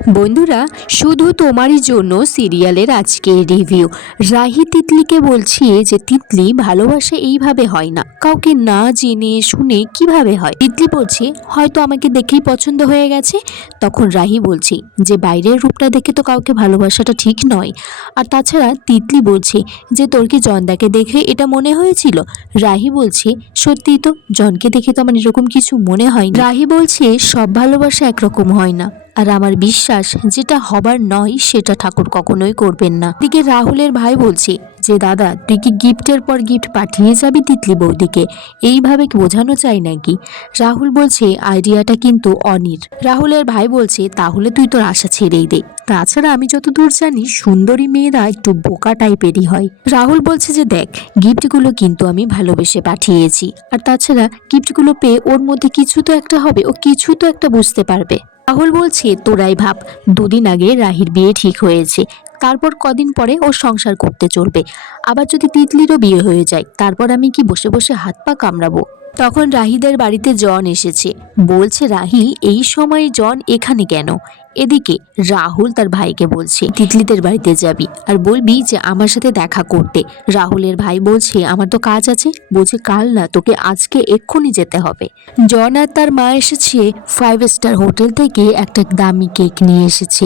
বন্ধুরা, শুধু তোমারই জন্য সিরিয়ালের আজকের রিভিউ। রাহি তিতলিকে বলছি যে তিতলি, ভালোবাসা এইভাবে হয় না, কাউকে না জেনে শুনে কিভাবে হয়। তিতলি বলছে হয়তো আমাকে দেখেই পছন্দ হয়ে গেছে। তখন রাহি বলছে যে বাইরের রূপটা দেখে তো কাউকে ভালোবাসাটা ঠিক নয়। আর তাছাড়া তিতলি বলছে যে তোর কি জনদাকে দেখে এটা মনে হয়েছিল। রাহি বলছে সত্যিই তো, জনকে দেখে তো আমার এরকম কিছু মনে হয়নি। রাহি বলছে সব ভালোবাসা একরকম হয় না, আর আমার বিশ্বাস যেটা হবার নয় সেটা ঠাকুর কখনোই করবেন না। এদিকে রাহুলের ভাই বলছে যে দাদা, তুই কি গিফটের পর গিফট পাঠিয়ে যাবি তিতলি বৌদিকে? এইভাবে কি বোঝানো চাই নাকি? রাহুল বলছে আইডিয়াটা কিন্তু অনির। রাহুলের ভাই বলছে তাহলে তুই তোর আশা ছেড়েই দে। তাছাড়া আমি যতদূর জানি সুন্দরী মেয়েরা একটু বোকা টাইপেরই হয়। রাহুল বলছে যে দেখ, গিফটগুলো কিন্তু আমি ভালোবেসে পাঠিয়েছি, আর তাছাড়া গিফটগুলো পেয়ে ওর মধ্যে কিছু তো একটা হবে, ও কিছু তো একটা বুঝতে পারবে। রাহুল বলছে তোরাই ভাব, দুদিন আগে রাহির বিয়ে ঠিক হয়েছে, তারপর কদিন পরে ও সংসার করতে চলবে। আবার যদি তিতলিরও বিয়ে হয়ে যায়, তারপর আমি কি বসে বসে হাত পা কামড়াবো? তখন রাহিদের বাড়িতে জন এসেছে। বলছে রাহি, এই সময় জন এখানে কেন? এদিকে রাহুল তার ভাইকে বলছে তিতলিদের বাড়িতে যাবি আর বলবি যে আমার সাথে দেখা করতে। রাহুলের ভাই বলছে আমার তো কাজ আছে। বলছে কাল না, তোকে আজকে এক্ষুনি যেতে হবে। জন আর তার মা এসেছে 5 স্টার হোটেল থেকে একটা দামি কেক নিয়ে এসেছে।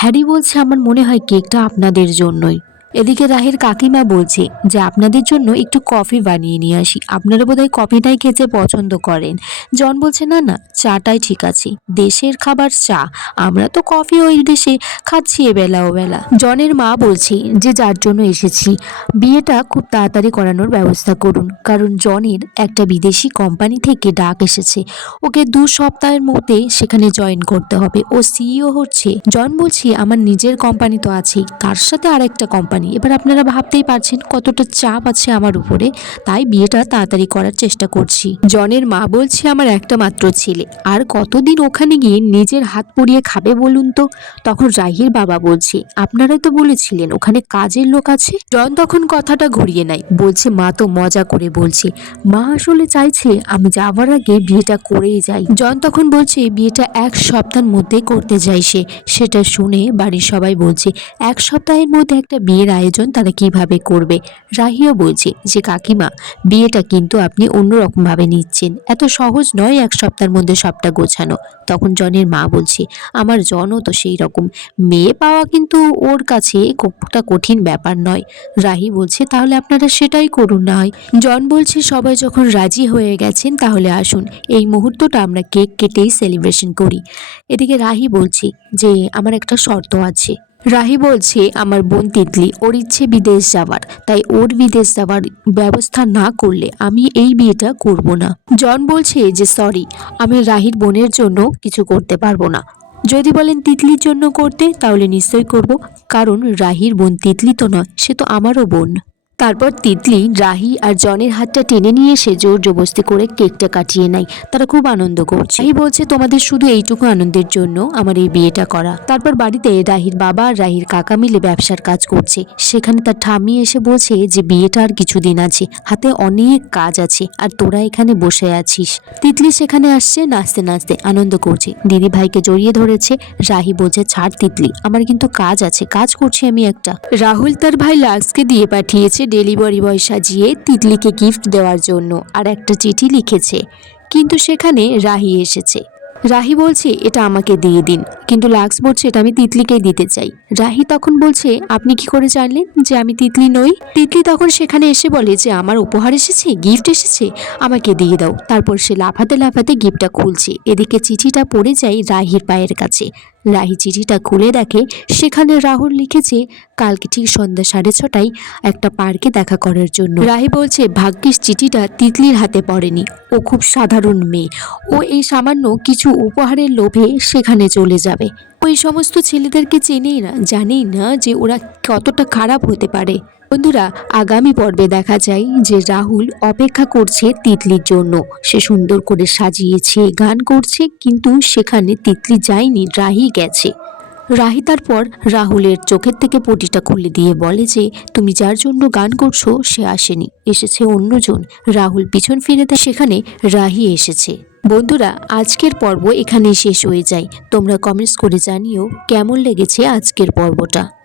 হ্যারি বলছে আমার মনে হয় কেকটা আপনাদের জন্যই। এদিকে রাহির কাকিমা বলছে যে আপনাদের জন্য একটু কফি বানিয়ে নিয়ে আসি, আপনারা বোধহয় কফিটাই খেতে পছন্দ করেন। জন বলছে না না, চাটাই ঠিক আছে, দেশের খাবার চা, আমরা তো কফি ওই দেশে খাচ্ছি এবেলা ওবেলা। জনের মা বলছে যে যার জন্য এসেছি বিয়েটা খুব তাড়াতাড়ি করানোর ব্যবস্থা করুন, কারণ জনের একটা বিদেশি কোম্পানি থেকে ডাক এসেছে, ওকে 2 সপ্তাহের মধ্যে সেখানে জয়েন করতে হবে। ও সিইও হচ্ছে। জন বলছে আমার নিজের কোম্পানি তো আছেই, তার সাথে আরেকটা কোম্পানি, এবার আপনারা ভাবতেই পারছেন কতটা চাপ আছে আমার উপরে, তাই বিয়েটা তাড়াতাড়ি করার চেষ্টা করছি। জনের মা বলছে আমার একটা মাত্র ছেলে, আর কতদিন ওখানে গিয়ে নিজের হাত পুড়িয়ে খাবে বলুন তো? তখন রাহির বাবা বলছে আপনারা তো বলেছিলেন ওখানে কাজের লোক আছে। জন তখন কথাটা ঘুরিয়ে নেয়, বলছে মা তো মজা করে বলছে, মা আসলে চাইছে আমি যাওয়ার আগে বিয়েটা করেই যাই। জন তখন বলছে বিয়েটা 1 সপ্তাহের মধ্যে করতে চাই সে। সেটা শুনে বাড়ির সবাই বলছে 1 সপ্তাহের মধ্যে একটা বিয়ের আয়োজন তারা কিভাবে করবে। রাহিও বলছে যে কাকিমা, বিয়েটা কিন্তু আপনি অন্যরকম ভাবে নিচ্ছেন, এত সহজ নয় 1 সপ্তাহের মধ্যে সবটা গোছানো। তখন জনের মা বলছে আমার জনও তো সেই রকম, মেয়ে পাওয়া কিন্তু ওর কাছে একটা কঠিন ব্যাপার নয়। রাহি বলছে তাহলে আপনারা সেটাই করুন না হয়। জন বলছে সবাই যখন রাজি হয়ে গেছেন তাহলে আসুন, এই মুহূর্তটা আমরা কেক কেটেই সেলিব্রেশন করি। এদিকে রাহি বলছে যে আমার একটা শর্ত আছে। রাহি বলছে আমার বোন তিতলি, ওর ইচ্ছে বিদেশ যাওয়ার, তাই ওর বিদেশ যাওয়ার ব্যবস্থা না করলে আমি এই বিয়েটা করব না। জন বলছে যে সরি, আমি রাহির বোনের জন্য কিছু করতে পারবো না। যদি বলেন তিতলির জন্য করতে তাহলে নিশ্চয়ই করব, কারণ রাহির বোন তিতলি তো নয়, সে তো আমারও বোন। তারপর তিতলি রাহি আর জনের হাতটা টেনে নিয়ে এসে জোর জবরদস্তি করে কেকটা কাটিয়ে নেয়। তারা খুব আনন্দ করছে। রাহি বলছে তোমাদের শুধু এইটুকু আনন্দের জন্য আমার এই বিয়েটা করা। তারপর বাড়িতে রাহির বাবা আর রাহির কাকা মিলে ব্যবসার কাজ করছে। সেখানে তার ঠাম্মি এসে বলছে যে বিয়েটা আর কিছুদিন আছে, হাতে অনেক কাজ আছে, আর তোরা এখানে বসে আছিস। তিতলি সেখানে আসছে, নাচতে নাচতে আনন্দ করছে, দিদি ভাইকে জড়িয়ে ধরেছে। রাহি বলছে ছাড় তিতলি, আমার কিন্তু কাজ আছে, কাজ করছি আমি একটা। রাহুল তার ভাই লাক্সকে দিয়ে পাঠিয়েছে ডেলিভারি বয় সাজিয়ে তিতলিকে গিফট দেওয়ার জন্য, আর একটা চিঠি লিখেছে। কিন্তু সেখানে রাহি এসেছে। রাহি বলছে এটা আমাকে দিয়ে দিন, কিন্তু লাক্স বলছে এটা আমি তিতলিকেই দিতে চাই। রাহি তখন বলছে আপনি কি করে জানলেন যে আমি তিতলি নই? তিতলি তখন সেখানে এসে বলে যে আমার উপহার এসেছে, গিফট এসেছে, আমাকে দিয়ে দাও। তারপর সে লাফাতে লাফাতে গিফটটা খুলছে। এদিকে চিঠিটা পড়ে যায় রাহির পায়ের কাছে। রাহি চিঠিটা খুলে দেখে সেখানে রাহুল লিখেছে কালকে ঠিক সন্ধ্যা 6:30টায় একটা পার্কে দেখা করার জন্য। রাহি বলছে ভাগ্যিস চিঠিটা তিতলির হাতে পড়েনি, ও খুব সাধারণ মেয়ে, ও এই সামান্য কিছু উপহারের লোভে সেখানে চলে যাবে। ওই সমস্ত ছেলেদেরকে চেনেই না, জানেই না যে ওরা কতটা খারাপ হতে পারে। বন্ধুরা, আগামী পর্বে দেখা যায় যে রাহুল অপেক্ষা করছে তিতলির জন্য। সে সুন্দর করে সাজিয়েছে, গান করছে, কিন্তু সেখানে তিতলি যায়নি, রাহি গেছে। রাহি তারপর রাহুলের চোখের থেকে পটিটা খুলে দিয়ে বলে যে তুমি যার জন্য গান করছো সে আসেনি, এসেছে অন্যজন। রাহুল পিছন ফিরে দেয়, সেখানে রাহি এসেছে। বন্ধুরা, আজকের পর্ব এখানেই শেষ হয়ে যায়। তোমরা কমেন্টস করে জানিও কেমন লেগেছে আজকের পর্বটা।